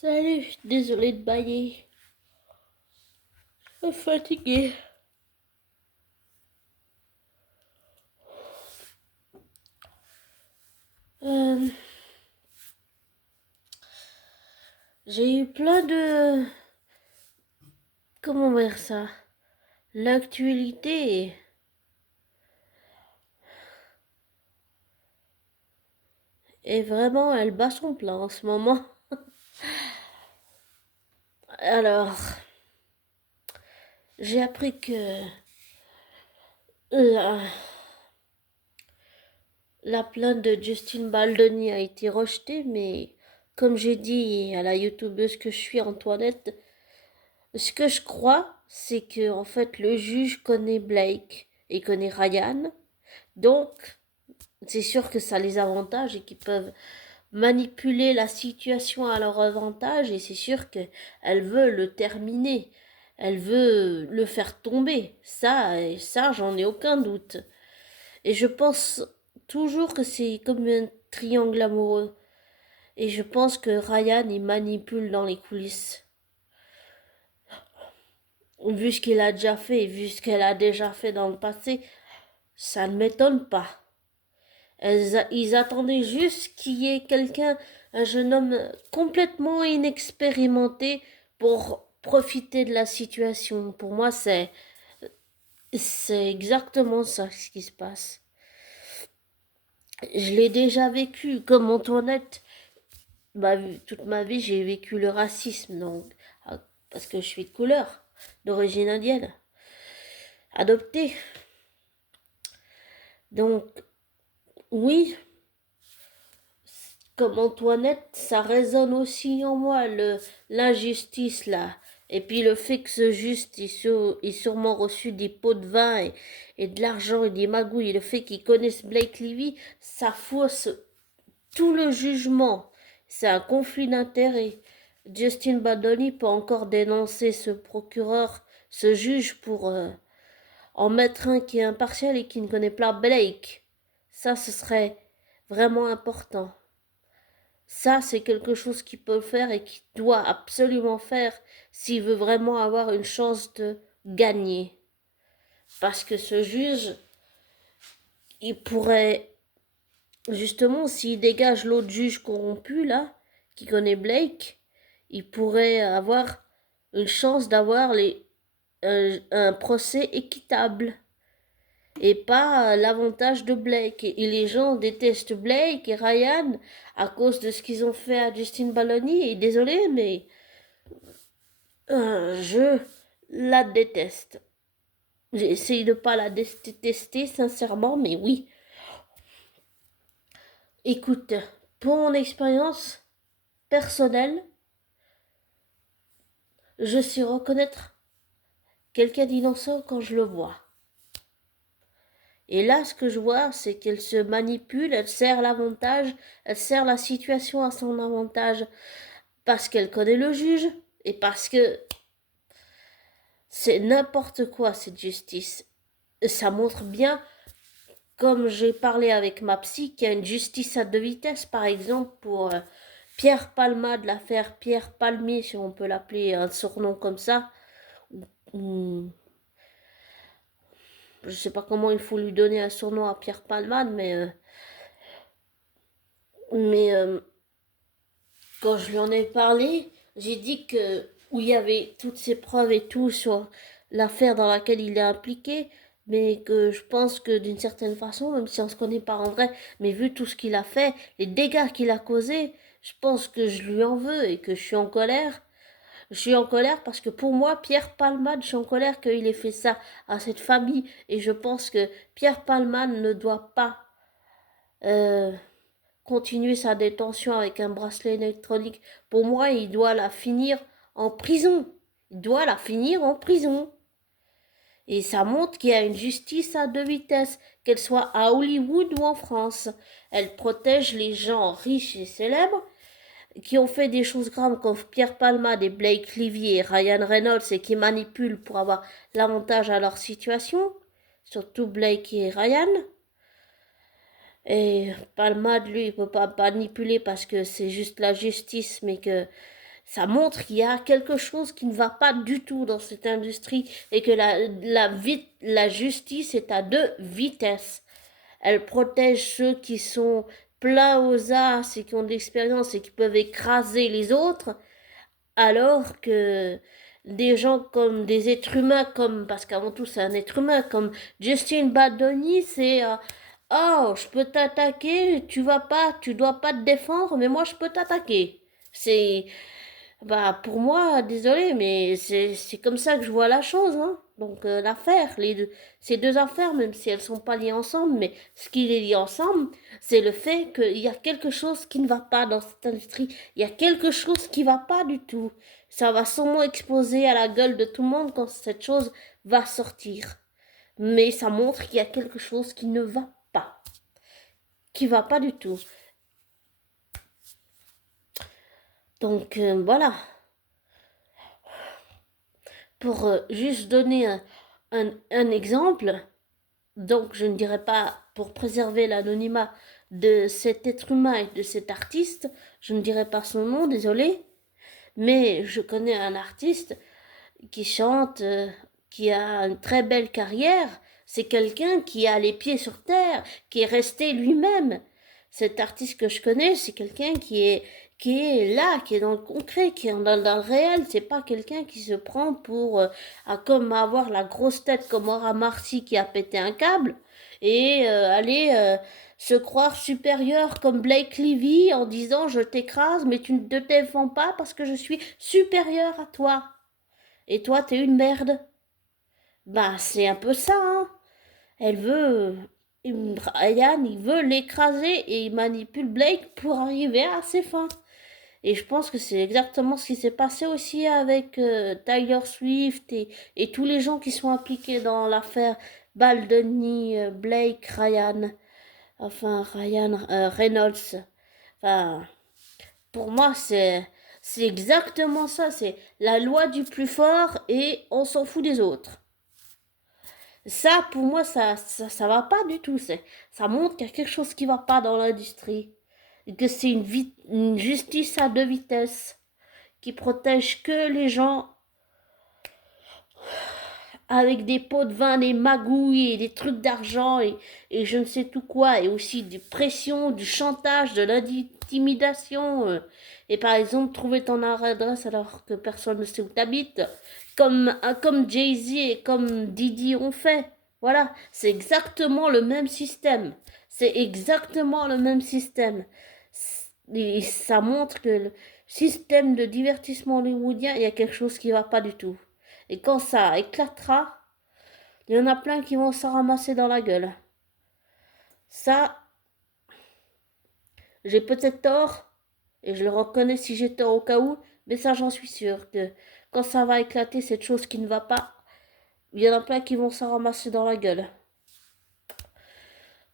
Salut, désolé de bailler. Je suis fatiguée. Euh, j'ai eu plein de... Comment dire ça? L'actualité est vraiment... Elle bat son plein en ce moment. Alors, j'ai appris que la, la plainte de Justine Baldoni a été rejetée, mais comme j'ai dit à la youtubeuse que je suis, Antoinette, ce que je crois, c'est que en fait le juge connaît Blake et connaît Ryan, donc c'est sûr que ça les avantage et qu'ils peuvent manipuler la situation à leur avantage, et c'est sûr qu'elle veut le terminer, elle veut le faire tomber, ça j'en ai aucun doute. Et je pense toujours que c'est comme un triangle amoureux, et je pense que Ryan il manipule dans les coulisses. Vu ce qu'il a déjà fait, vu ce qu'elle a déjà fait dans le passé, ça ne m'étonne pas. Ils attendaient juste qu'il y ait quelqu'un, un jeune homme complètement inexpérimenté pour profiter de la situation. Pour moi, c'est exactement ça ce qui se passe. Je l'ai déjà vécu comme Antoinette. Toute ma vie, j'ai vécu le racisme, donc parce que je suis de couleur, d'origine indienne, adoptée. Donc oui, comme Antoinette, ça résonne aussi en moi, l'injustice là. Et puis le fait que ce juste ait sûrement reçu des pots de vin et de l'argent et des magouilles, et le fait qu'il connaisse Blake Livy, ça fausse tout le jugement. C'est un conflit d'intérêts. Justin Badoni peut encore dénoncer ce procureur, ce juge pour en mettre un qui est impartial et qui ne connaît pas Blake. Ça, ce serait vraiment important. Ça, c'est quelque chose qu'il peut faire et qu'il doit absolument faire s'il veut vraiment avoir une chance de gagner. Parce que ce juge, il pourrait, justement, s'il dégage l'autre juge corrompu, là, qui connaît Blake, il pourrait avoir une chance d'avoir un procès équitable. Et pas l'avantage de Blake. Et les gens détestent Blake et Ryan à cause de ce qu'ils ont fait à Justin Baldoni. Et désolé, mais je la déteste. J'essaye de pas la détester sincèrement, mais oui. Écoute, pour mon expérience personnelle, je sais reconnaître quelqu'un d'innocent quand je le vois. Et là, ce que je vois, c'est qu'elle se manipule, elle sert l'avantage, elle sert la situation à son avantage parce qu'elle connaît le juge et parce que c'est n'importe quoi cette justice. Ça montre bien, comme j'ai parlé avec ma psy, qu'il y a une justice à deux vitesses, par exemple pour Pierre Palmade, l'affaire Pierre Palmier, si on peut l'appeler un surnom comme ça. Ou, je sais pas comment il faut lui donner un surnom à Pierre Palmade, mais quand je lui en ai parlé, j'ai dit que où il y avait toutes ces preuves et tout sur l'affaire dans laquelle il est impliqué, mais que je pense que d'une certaine façon, même si on se connaît pas en vrai, mais vu tout ce qu'il a fait, les dégâts qu'il a causés, je pense que je lui en veux et que je suis en colère. Je suis en colère parce que pour moi, Pierre Palmade, je suis en colère qu'il ait fait ça à cette famille, et je pense que Pierre Palmade ne doit pas euh, continuer sa détention avec un bracelet électronique. Pour moi, il doit la finir en prison. Il doit la finir en prison. Et ça montre qu'il y a une justice à deux vitesses, qu'elle soit à Hollywood ou en France. Elle protège les gens riches et célèbres qui ont fait des choses graves comme Pierre Palmade et Blake Livy et Ryan Reynolds et qui manipulent pour avoir l'avantage à leur situation, surtout Blake et Ryan. Et Palmade, lui, il peut pas manipuler parce que c'est juste la justice, mais que ça montre qu'il y a quelque chose qui ne va pas du tout dans cette industrie et que la justice est à deux vitesses. Elle protège ceux qui sont pleins aux as et qui ont de l'expérience et qui peuvent écraser les autres, alors que des gens comme des êtres humains, comme, parce qu'avant tout c'est un être humain, comme Justin Badoni, c'est oh, je peux t'attaquer, tu dois pas te défendre, mais moi je peux t'attaquer. C'est, bah, pour moi, désolé, mais c'est comme ça que je vois la chose, hein. Donc, l'affaire, ces deux affaires, même si elles sont pas liées ensemble, mais ce qui les lie ensemble, c'est le fait qu'il y a quelque chose qui ne va pas dans cette industrie. Il y a quelque chose qui va pas du tout. Ça va sûrement exploser à la gueule de tout le monde quand cette chose va sortir. Mais ça montre qu'il y a quelque chose qui ne va pas. Qui va pas du tout. Donc, voilà. Pour juste donner un exemple, donc je ne dirais pas pour préserver l'anonymat de cet être humain et de cet artiste, je ne dirais pas son nom, désolé, mais je connais un artiste qui chante, qui a une très belle carrière, c'est quelqu'un qui a les pieds sur terre, qui est resté lui-même. Cet artiste que je connais, c'est quelqu'un qui est là, qui est dans le concret, qui est dans le réel. C'est pas quelqu'un qui se prend pour comme avoir la grosse tête comme Aura Marcy qui a pété un câble et aller se croire supérieur comme Blake Lively en disant je t'écrase mais tu ne te défends pas parce que je suis supérieur à toi. Et toi, t'es une merde. Bah, c'est un peu ça, hein. Elle veut. Ryan, il veut l'écraser et il manipule Blake pour arriver à ses fins. Et je pense que c'est exactement ce qui s'est passé aussi avec Tyler Swift et tous les gens qui sont impliqués dans l'affaire Baldoni, Blake, Ryan. Enfin, Ryan Reynolds. Enfin, pour moi, c'est exactement ça. C'est la loi du plus fort et on s'en fout des autres. Ça, pour moi, ça va pas du tout. Ça montre qu'il y a quelque chose qui va pas dans l'industrie. Et que c'est une justice à deux vitesses qui protège que les gens avec des pots de vin, des magouilles et des trucs d'argent et je ne sais tout quoi, et aussi des pressions, du chantage, de l'intimidation. Et par exemple, trouver ton adresse alors que personne ne sait où t'habites, comme Jay-Z et comme Didi ont fait. Voilà, c'est exactement le même système. C'est exactement le même système. Et ça montre que le système de divertissement hollywoodien, il y a quelque chose qui va pas du tout. Et quand ça éclatera, il y en a plein qui vont s'en ramasser dans la gueule. Ça, j'ai peut-être tort, et je le reconnais si j'ai tort au cas où, mais ça j'en suis sûre que quand ça va éclater, cette chose qui ne va pas, il y en a plein qui vont s'en ramasser dans la gueule.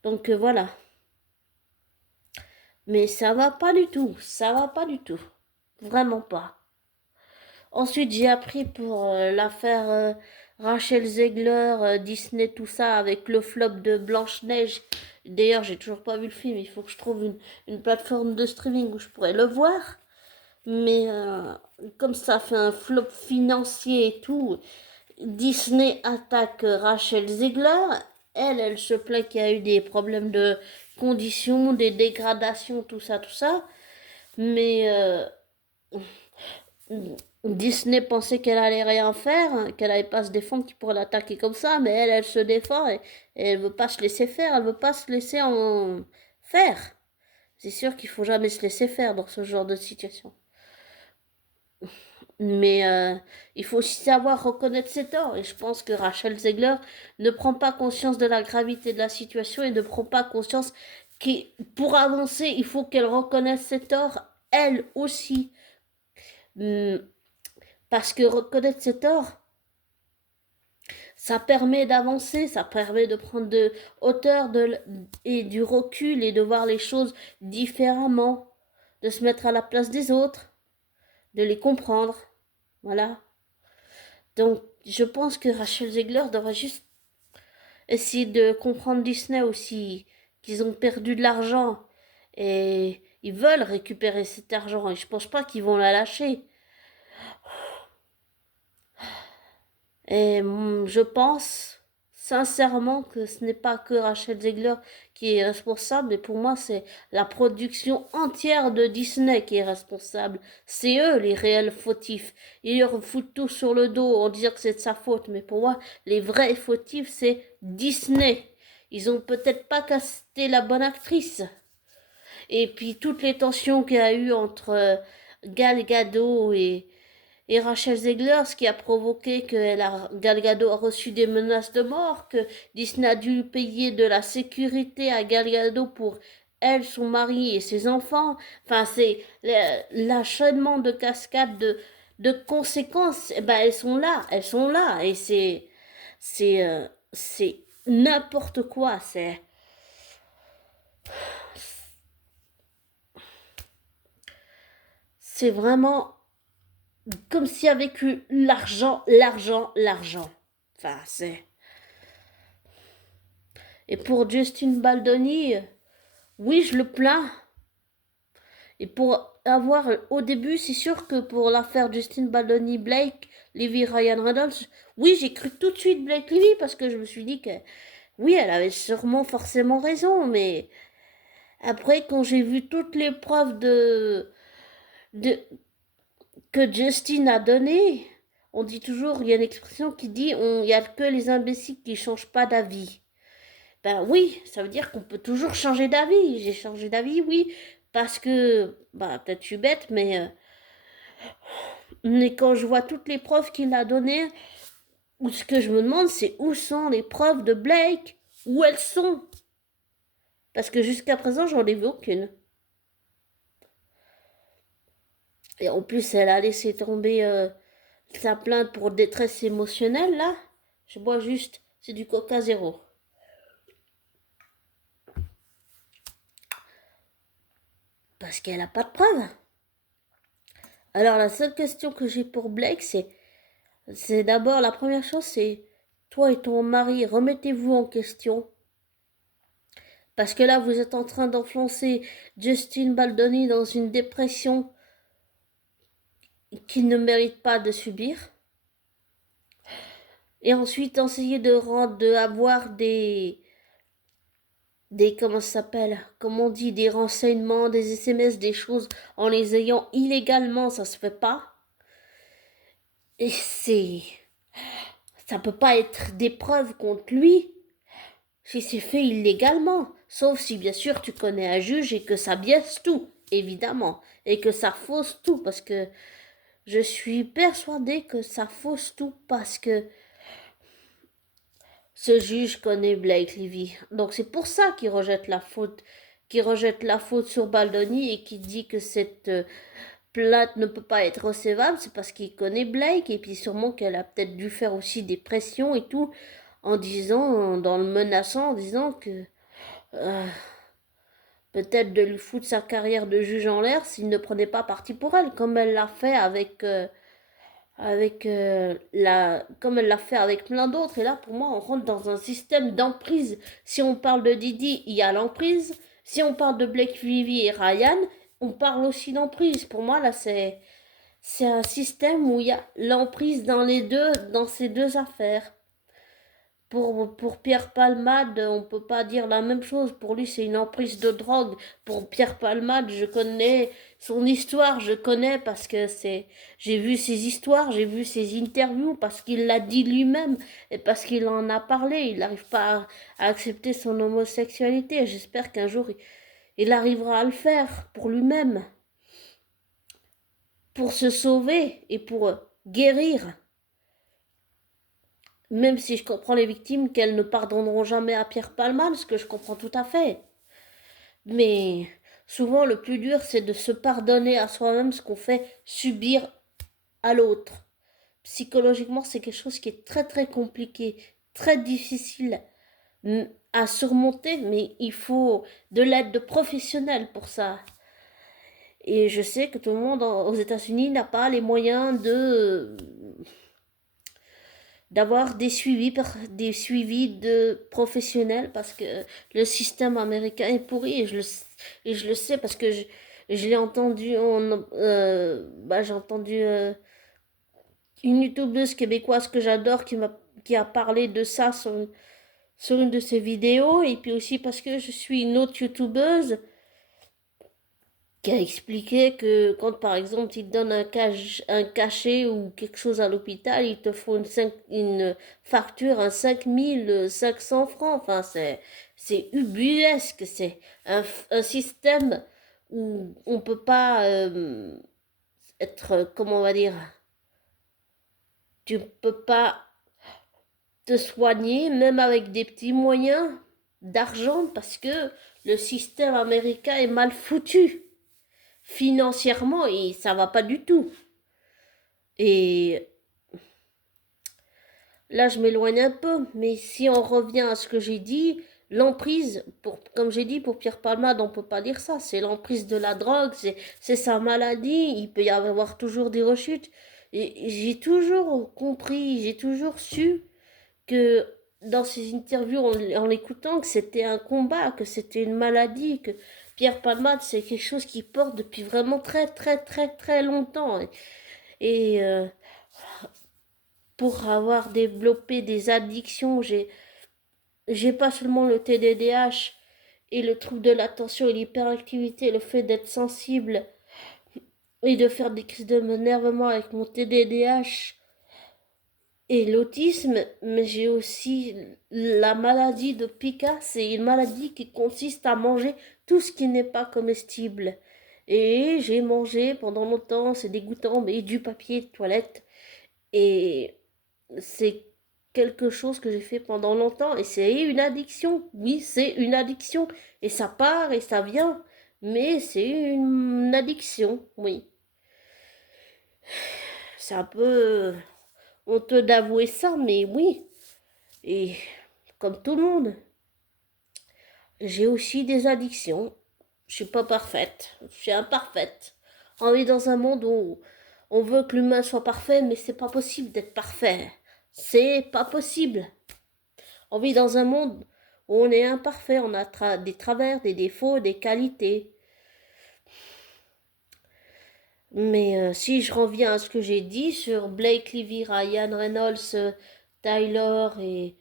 Donc voilà. Mais ça va pas du tout, ça va pas du tout. Vraiment pas. Ensuite, j'ai appris pour l'affaire Rachel Zegler, Disney, tout ça, avec le flop de Blanche-Neige. D'ailleurs, j'ai toujours pas vu le film. Il faut que je trouve une plateforme de streaming où je pourrais le voir. Mais comme ça fait un flop financier et tout, Disney attaque Rachel Zegler. Elle se plaint qu'il y a eu des problèmes de conditions, des dégradations, tout ça, tout ça. Mais Disney pensait qu'elle allait rien faire, hein, qu'elle allait pas se défendre, qu'il pourrait l'attaquer comme ça, mais elle se défend et elle veut pas se laisser faire, elle veut pas se laisser en faire. C'est sûr qu'il faut jamais se laisser faire dans ce genre de situation. Mais il faut aussi savoir reconnaître ses torts. Et je pense que Rachel Zegler ne prend pas conscience de la gravité de la situation et ne prend pas conscience que pour avancer, il faut qu'elle reconnaisse ses torts, elle aussi. Parce que reconnaître ses torts, ça permet d'avancer, ça permet de prendre de hauteur et du recul et de voir les choses différemment, de se mettre à la place des autres, de les comprendre. Voilà. Donc, je pense que Rachel Zegler devrait juste essayer de comprendre Disney aussi, qu'ils ont perdu de l'argent et ils veulent récupérer cet argent et je pense pas qu'ils vont la lâcher. Et je pense sincèrement que ce n'est pas que Rachel Zegler qui est responsable, mais pour moi, c'est la production entière de Disney qui est responsable. C'est eux les réels fautifs. Ils leur foutent tout sur le dos en disant que c'est de sa faute, mais pour moi, les vrais fautifs, c'est Disney. Ils ont peut-être pas casté la bonne actrice. Et puis toutes les tensions qu'il y a eu entre Gal Gadot et Rachel Zegler, ce qui a provoqué que Gal Gadot a reçu des menaces de mort, que Disney a dû payer de la sécurité à Gal Gadot pour elle, son mari et ses enfants. Enfin, c'est l'enchaînement de cascades de conséquences. Eh ben, elles sont là, et c'est n'importe quoi. C'est vraiment comme s'il y avait que l'argent, l'argent, l'argent. Enfin, c'est. Et pour Justin Baldoni, oui, je le plains. Et pour avoir, au début, c'est sûr que pour l'affaire Justin Baldoni, Blake Livy, Ryan Reynolds, oui, j'ai cru tout de suite Blake Livy parce que je me suis dit que, oui, elle avait sûrement forcément raison, mais après, quand j'ai vu toutes les preuves de que Justin a données, on dit toujours, il y a une expression qui dit, il y a que les imbéciles qui changent pas d'avis. Ben oui, ça veut dire qu'on peut toujours changer d'avis. J'ai changé d'avis, oui, parce que, bah peut-être je suis bête, mais quand je vois toutes les preuves qu'il a données, ou ce que je me demande, c'est où sont les preuves de Blake? Où elles sont? Parce que jusqu'à présent, j'en ai vu aucune. Et en plus, elle a laissé tomber sa plainte pour détresse émotionnelle, là. Je bois juste, c'est du Coca zéro. Parce qu'elle n'a pas de preuves. Alors la seule question que j'ai pour Blake, c'est d'abord, la première chose, c'est toi et ton mari, remettez-vous en question. Parce que là, vous êtes en train d'enfoncer Justin Baldoni dans une dépression qu'il ne mérite pas de subir. Et ensuite, essayer avoir comment ça s'appelle, comment on dit, des renseignements, des SMS, des choses en les ayant illégalement, ça se fait pas. Et ça peut pas être des preuves contre lui si c'est fait illégalement. Sauf si bien sûr tu connais un juge et que ça biaise tout, évidemment. Et que ça fausse tout, parce que je suis persuadée que ça fausse tout, parce que ce juge connaît Blake Livy. Donc c'est pour ça qu'il rejette la faute sur Baldoni et qu'il dit que cette plainte ne peut pas être recevable, c'est parce qu'il connaît Blake, et puis sûrement qu'elle a peut-être dû faire aussi des pressions et tout, en disant, dans le menaçant, en disant que euh, peut-être de lui foutre sa carrière de juge en l'air s'il ne prenait pas parti pour elle, comme elle l'a fait comme elle l'a fait avec plein d'autres. Et là, pour moi, on rentre dans un système d'emprise. Si on parle de Didi, il y a l'emprise. Si on parle de Blake Lively et Ryan, on parle aussi d'emprise. Pour moi, là, c'est un système où il y a l'emprise dans ces deux affaires. Pour Pierre Palmade, on peut pas dire la même chose. Pour lui, c'est une emprise de drogue. Pour Pierre Palmade, je connais son histoire, je connais parce que j'ai vu ses histoires, j'ai vu ses interviews, parce qu'il l'a dit lui-même et parce qu'il en a parlé. Il n'arrive pas à accepter son homosexualité. J'espère qu'un jour, il arrivera à le faire pour lui-même, pour se sauver et pour guérir. Même si je comprends les victimes qu'elles ne pardonneront jamais à Pierre Palmade, ce que je comprends tout à fait. Mais souvent, le plus dur, c'est de se pardonner à soi-même ce qu'on fait subir à l'autre. Psychologiquement, c'est quelque chose qui est très très compliqué, très difficile à surmonter, mais il faut de l'aide de professionnels pour ça. Et je sais que tout le monde aux États-Unis n'a pas les moyens d'avoir des suivis de professionnels, parce que le système américain est pourri, et je le sais parce que je l'ai entendu, j'ai entendu une youtubeuse québécoise que j'adore qui a parlé de ça sur une de ses vidéos, et puis aussi parce que je suis une autre youtubeuse qui a expliqué que quand par exemple ils te donnent un cachet ou quelque chose à l'hôpital, ils te font une facture à 5 500 francs. Enfin, c'est ubuesque, c'est un système où on peut pas être, comment on va dire, tu peux pas te soigner même avec des petits moyens d'argent parce que le système américain est mal foutu financièrement et ça va pas du tout. Et là, je m'éloigne un peu, mais si on revient à ce que j'ai dit, l'emprise, comme j'ai dit, pour Pierre Palmade, on peut pas dire ça. C'est l'emprise de la drogue, c'est sa maladie. Il peut y avoir toujours des rechutes. Et j'ai toujours compris, j'ai toujours su que dans ses interviews, en l'écoutant, que c'était un combat, que c'était une maladie, que Pierre Palmade, c'est quelque chose qui porte depuis vraiment très, très, très, très longtemps. Et pour avoir développé des addictions, j'ai pas seulement le TDDH et le trouble de l'attention et l'hyperactivité, le fait d'être sensible et de faire des crises de d'énervement avec mon TDDH et l'autisme, mais j'ai aussi la maladie de Pica. C'est une maladie qui consiste à manger tout ce qui n'est pas comestible. Et j'ai mangé pendant longtemps, c'est dégoûtant, mais du papier de toilette. Et c'est quelque chose que j'ai fait pendant longtemps et c'est une addiction. Oui, c'est une addiction. Et ça part et ça vient. Mais c'est une addiction, oui. C'est un peu honteux d'avouer ça, mais oui. Et comme tout le monde, j'ai aussi des addictions. Je suis pas parfaite. Je suis imparfaite. On est dans un monde où on veut que l'humain soit parfait, mais c'est pas possible d'être parfait. C'est pas possible. On vit dans un monde où on est imparfait, on a des travers, des défauts, des qualités. Mais si je reviens à ce que j'ai dit sur Blake Lively, Ryan Reynolds, Tyler et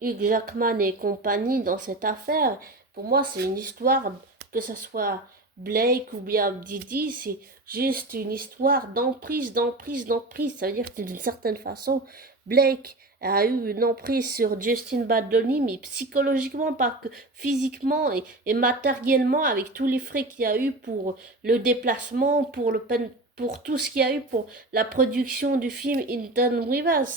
Hugh Jackman et compagnie dans cette affaire, pour moi c'est une histoire, que ce soit Blake ou bien Didi, c'est juste une histoire d'emprise, d'emprise, d'emprise. Ça veut dire que d'une certaine façon, Blake a eu une emprise sur Justin Baldoni, mais psychologiquement, pas que physiquement et matériellement, avec tous les frais qu'il y a eu pour le déplacement, pour tout ce qu'il y a eu pour la production du film Hilton Rivers.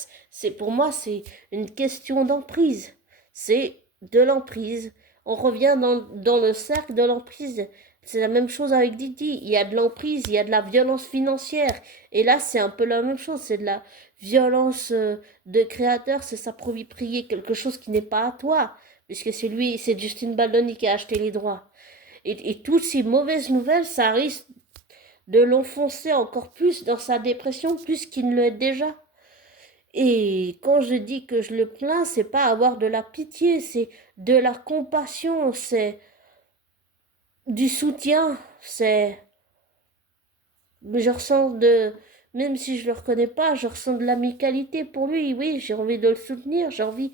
Pour moi, c'est une question d'emprise. C'est de l'emprise. On revient dans le cercle de l'emprise. C'est la même chose avec Didi. Il y a de l'emprise, il y a de la violence financière. Et là, c'est un peu la même chose. C'est de la violence de créateur. C'est s'approprier quelque chose qui n'est pas à toi. Puisque c'est Justin Baldoni qui a acheté les droits. Et toutes ces mauvaises nouvelles, ça risque de l'enfoncer encore plus dans sa dépression, plus qu'il ne l'est déjà. Et quand je dis que je le plains, c'est pas avoir de la pitié, c'est de la compassion, c'est du soutien, c'est... Je ressens de... Même si je le reconnais pas, je ressens de l'amicalité pour lui. Oui, j'ai envie de le soutenir, j'ai envie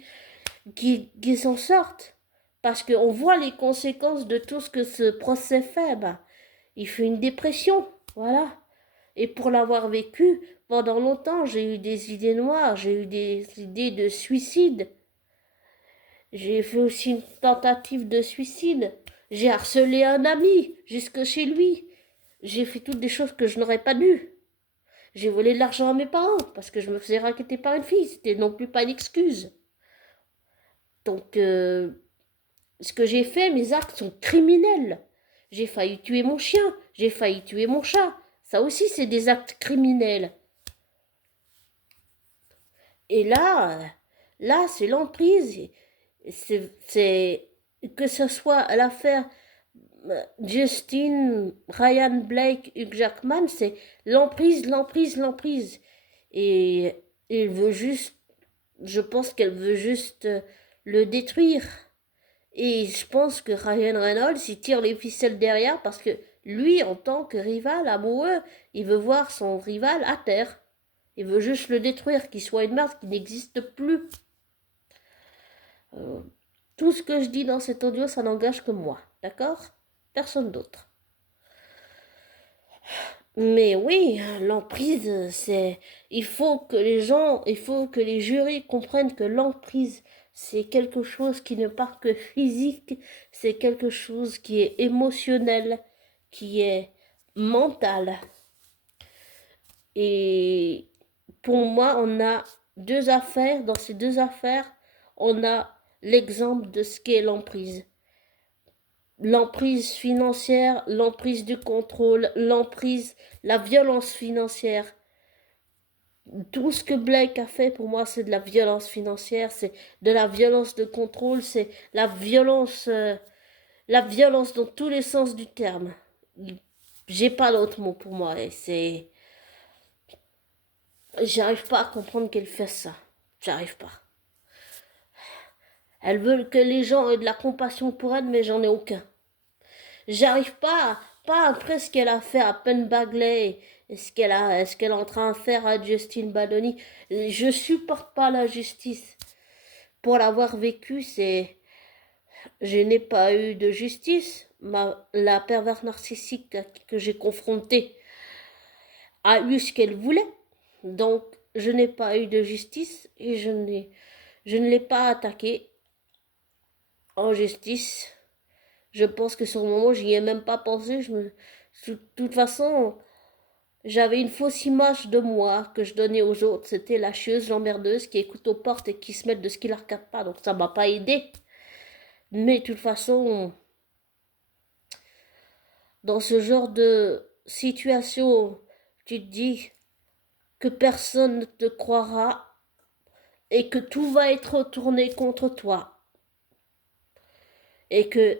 qu'il s'en sorte. Parce qu'on voit les conséquences de tout ce que ce procès fait. Bah, il fait une dépression, voilà. Et pour l'avoir vécu pendant longtemps, j'ai eu des idées noires, j'ai eu des idées de suicide. J'ai fait aussi une tentative de suicide. J'ai harcelé un ami jusque chez lui. J'ai fait toutes des choses que je n'aurais pas dû. J'ai volé de l'argent à mes parents parce que je me faisais raqueter par une fille. C'était non plus pas une excuse. Donc, ce que j'ai fait, mes actes sont criminels. J'ai failli tuer mon chien, j'ai failli tuer mon chat. Ça aussi, c'est des actes criminels. Et là, c'est l'emprise. C'est que ce soit l'affaire Justin, Ryan Blake, Hugh Jackman, c'est l'emprise, l'emprise, l'emprise. Et il veut juste, je pense qu'elle veut juste le détruire. Et je pense que Ryan Reynolds, il tire les ficelles derrière parce que lui, en tant que rival amoureux, il veut voir son rival à terre. Il veut juste le détruire, qu'il soit une merde, qu'il n'existe plus. Tout ce que je dis dans cet audio, ça n'engage que moi, d'accord? Personne d'autre. Mais oui, l'emprise, c'est... Il faut que les jurys comprennent que l'emprise, c'est quelque chose qui n'est pas que physique, c'est quelque chose qui est émotionnel, qui est mental. Et pour moi, on a deux affaires. Dans ces deux affaires, on a l'exemple de ce qu'est l'emprise. L'emprise financière, l'emprise du contrôle, l'emprise, la violence financière. Tout ce que Blake a fait, pour moi, c'est de la violence financière, c'est de la violence de contrôle, c'est la violence dans tous les sens du terme. J'ai pas d'autre mot pour moi, et c'est... J'arrive pas à comprendre qu'elle fasse ça. J'arrive pas. Elle veut que les gens aient de la compassion pour elle, mais j'en ai aucun. J'arrive pas après ce qu'elle a fait à Penn Bagley et ce qu'elle est en train de faire à Justin Baldoni. Je supporte pas la justice. Pour l'avoir vécu, je n'ai pas eu de justice. La perverse narcissique que j'ai confrontée a eu ce qu'elle voulait. Donc, je n'ai pas eu de justice et je ne l'ai pas attaquée en justice. Je pense que sur le moment, j'y ai même pas pensé. De toute façon, j'avais une fausse image de moi que je donnais aux autres. C'était la chieuse, l'emmerdeuse qui écoute aux portes et qui se met de ce qui la regarde pas. Donc ça m'a pas aidé. Mais de toute façon, dans ce genre de situation, tu te dis que personne ne te croira et que tout va être retourné contre toi. Et que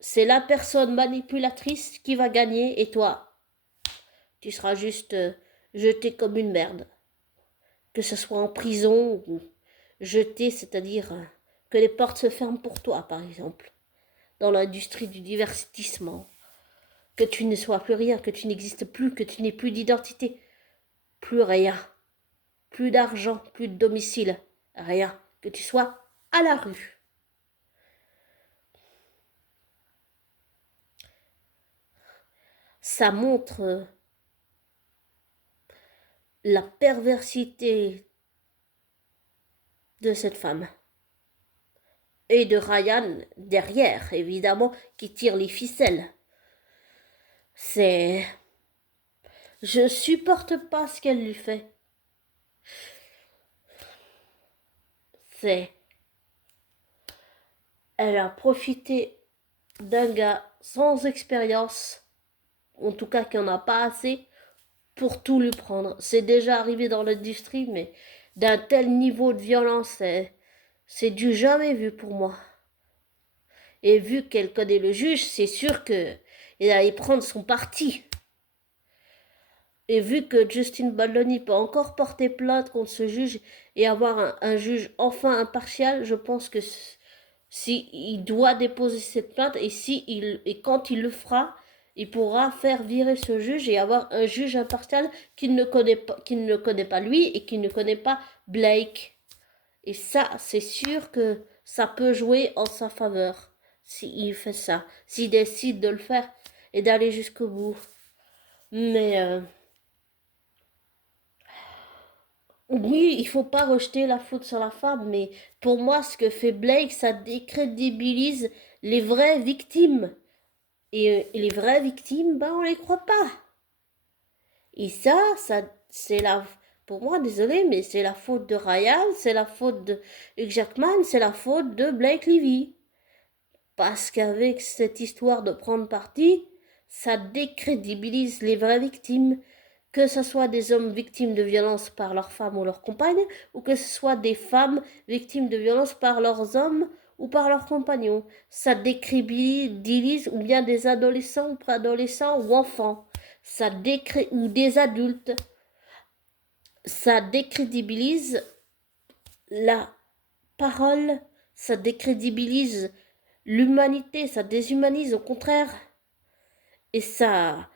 c'est la personne manipulatrice qui va gagner et toi, tu seras juste jeté comme une merde. Que ce soit en prison ou jeté, c'est-à-dire que les portes se ferment pour toi, par exemple, dans l'industrie du divertissement. Que tu ne sois plus rien, que tu n'existes plus, que tu n'aies plus d'identité, plus rien, plus d'argent, plus de domicile, rien, que tu sois à la rue. Ça montre la perversité de cette femme. Et de Ryan derrière, évidemment, qui tire les ficelles. C'est... Je supporte pas ce qu'elle lui fait. C'est... Elle a profité d'un gars sans expérience, en tout cas qui en a pas assez, pour tout lui prendre. C'est déjà arrivé dans l'industrie, mais d'un tel niveau de violence, c'est du jamais vu pour moi. Et vu qu'elle connaît le juge, c'est sûr qu'elle allait prendre son parti. Et vu que Justin Baldoni peut encore porter plainte contre ce juge et avoir un juge enfin impartial, je pense que si il doit déposer cette plainte et quand il le fera, il pourra faire virer ce juge et avoir un juge impartial qui ne connaît pas lui et qui ne connaît pas Blake. Et ça, c'est sûr que ça peut jouer en sa faveur s'il fait ça, s'il décide de le faire et d'aller jusqu'au bout. Mais oui, il faut pas rejeter la faute sur la femme, mais pour moi, ce que fait Blake, ça décrédibilise les vraies victimes. Et les vraies victimes, ben on les croit pas. Et ça c'est pour moi, désolé, mais c'est la faute de Ryan, c'est la faute de Hugh Jackman, c'est la faute de Blake Lively. Parce qu'avec cette histoire de prendre parti, ça décrédibilise les vraies victimes. Que ce soit des hommes victimes de violences par leurs femmes ou leurs compagnes, ou que ce soit des femmes victimes de violences par leurs hommes ou par leurs compagnons. Ça décrédibilise ou bien des adolescents ou préadolescents ou enfants. Ou des adultes. Ça décrédibilise la parole, ça décrédibilise l'humanité, ça déshumanise au contraire. Et ça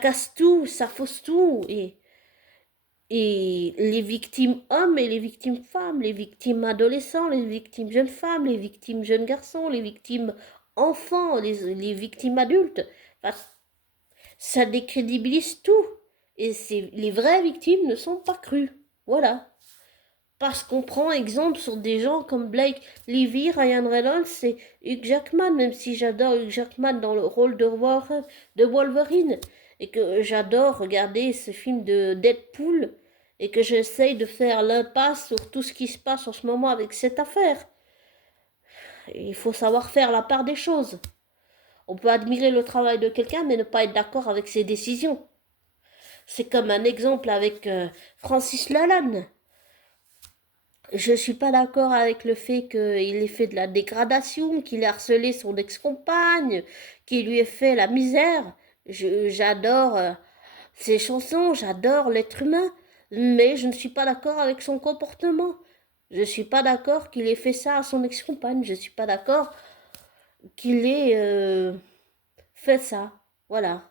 casse tout, ça fausse tout. Et Et les victimes hommes et les victimes femmes, les victimes adolescents, les victimes jeunes femmes, les victimes jeunes garçons, les victimes enfants, les victimes adultes. Enfin, ça décrédibilise tout. Et les vraies victimes ne sont pas crues. Voilà. Parce qu'on prend exemple sur des gens comme Blake Lively, Ryan Reynolds et Hugh Jackman, même si j'adore Hugh Jackman dans le rôle de Wolverine, et que j'adore regarder ce film de Deadpool, et que j'essaye de faire l'impasse sur tout ce qui se passe en ce moment avec cette affaire. Il faut savoir faire la part des choses. On peut admirer le travail de quelqu'un, mais ne pas être d'accord avec ses décisions. C'est comme un exemple avec Francis Lalanne. Je suis pas d'accord avec le fait qu'il ait fait de la dégradation, qu'il ait harcelé son ex-compagne, qu'il lui ait fait la misère. J'adore ses chansons, j'adore l'être humain, mais je ne suis pas d'accord avec son comportement. Je suis pas d'accord qu'il ait fait ça à son ex-compagne. Je suis pas d'accord qu'il ait fait ça. Voilà.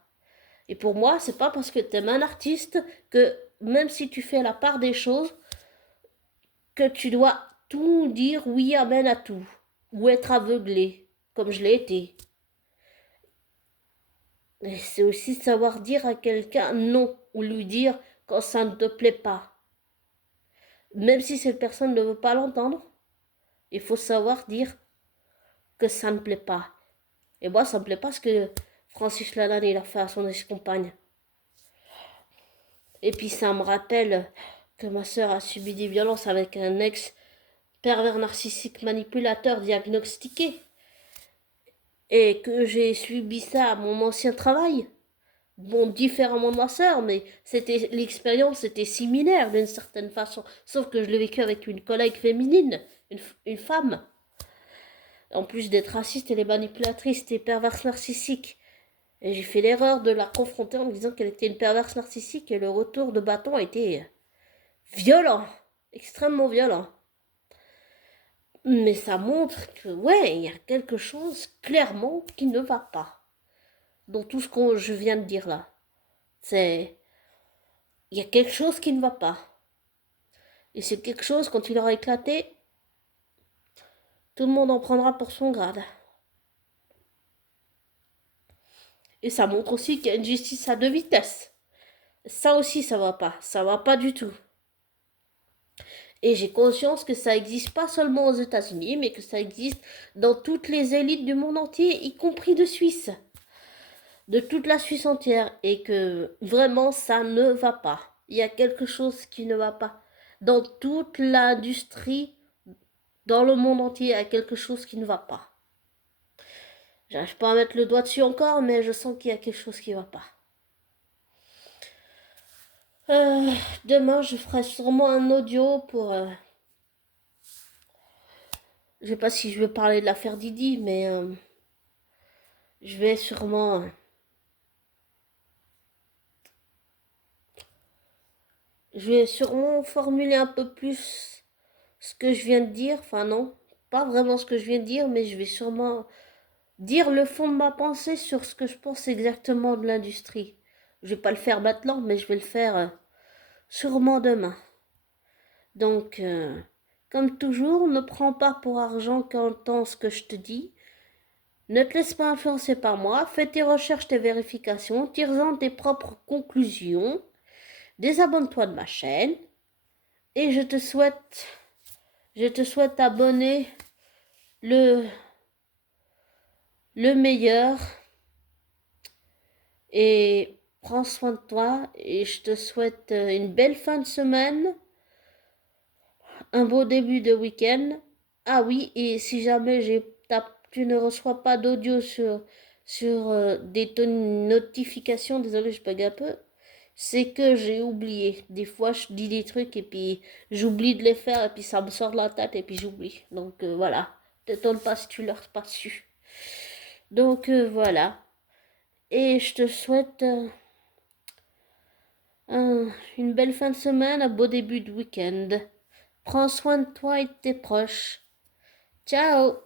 Et pour moi, c'est pas parce que tu aimes un artiste que même si tu fais la part des choses, que tu dois tout dire oui, amen à tout, ou être aveuglé, comme je l'ai été. Et c'est aussi savoir dire à quelqu'un non, ou lui dire quand ça ne te plaît pas. Même si cette personne ne veut pas l'entendre, il faut savoir dire que ça ne plaît pas. Et moi, ça ne me plaît pas ce que Francis Lalanne il a fait à son ex-compagne. Et puis ça me rappelle que ma sœur a subi des violences avec un ex pervers narcissique manipulateur diagnostiqué. Et que j'ai subi ça à mon ancien travail. Bon, différemment de ma sœur, mais l'expérience était similaire d'une certaine façon. Sauf que je l'ai vécu avec une collègue féminine, une femme. En plus d'être raciste, elle est manipulatrice et perverse narcissique. Et j'ai fait l'erreur de la confronter en me disant qu'elle était une perverse narcissique et le retour de bâton a été violent, extrêmement violent. Mais ça montre que, ouais, il y a quelque chose clairement qui ne va pas dans tout ce que je viens de dire là. C'est... Il y a quelque chose qui ne va pas. Et c'est quelque chose, quand il aura éclaté, tout le monde en prendra pour son grade. Et ça montre aussi qu'il y a une justice à deux vitesses. Ça aussi, ça va pas. Ça va pas du tout. Et j'ai conscience que ça existe pas seulement aux États-Unis, mais que ça existe dans toutes les élites du monde entier, y compris de Suisse. De toute la Suisse entière. Et que vraiment, ça ne va pas. Il y a quelque chose qui ne va pas. Dans toute l'industrie, dans le monde entier, il y a quelque chose qui ne va pas. J'arrive pas à mettre le doigt dessus encore, mais je sens qu'il y a quelque chose qui va pas. Demain, je ferai sûrement un audio pour... je sais pas si je vais parler de l'affaire Didi, mais je vais sûrement... je vais sûrement formuler un peu plus ce que je viens de dire. Enfin non, pas vraiment ce que je viens de dire, mais je vais sûrement dire le fond de ma pensée sur ce que je pense exactement de l'industrie. Je vais pas le faire maintenant, mais je vais le faire sûrement demain. Donc, comme toujours, ne prends pas pour argent qu'entends ce que je te dis. Ne te laisse pas influencer par moi. Fais tes recherches, tes vérifications. Tire-en tes propres conclusions. Désabonne-toi de ma chaîne. Et je te souhaite abonner le meilleur. Et prends soin de toi. Et je te souhaite une belle fin de semaine. Un beau début de week-end. Ah oui, et si jamais tu ne reçois pas d'audio sur des notifications, désolé, je bug un peu, c'est que j'ai oublié. Des fois, je dis des trucs et puis j'oublie de les faire et puis ça me sort de la tête et puis j'oublie. Donc voilà, t'étonne pas si tu leur pas dessus. Donc voilà. Et je te souhaite une belle fin de semaine, un beau début de week-end. Prends soin de toi et de tes proches. Ciao!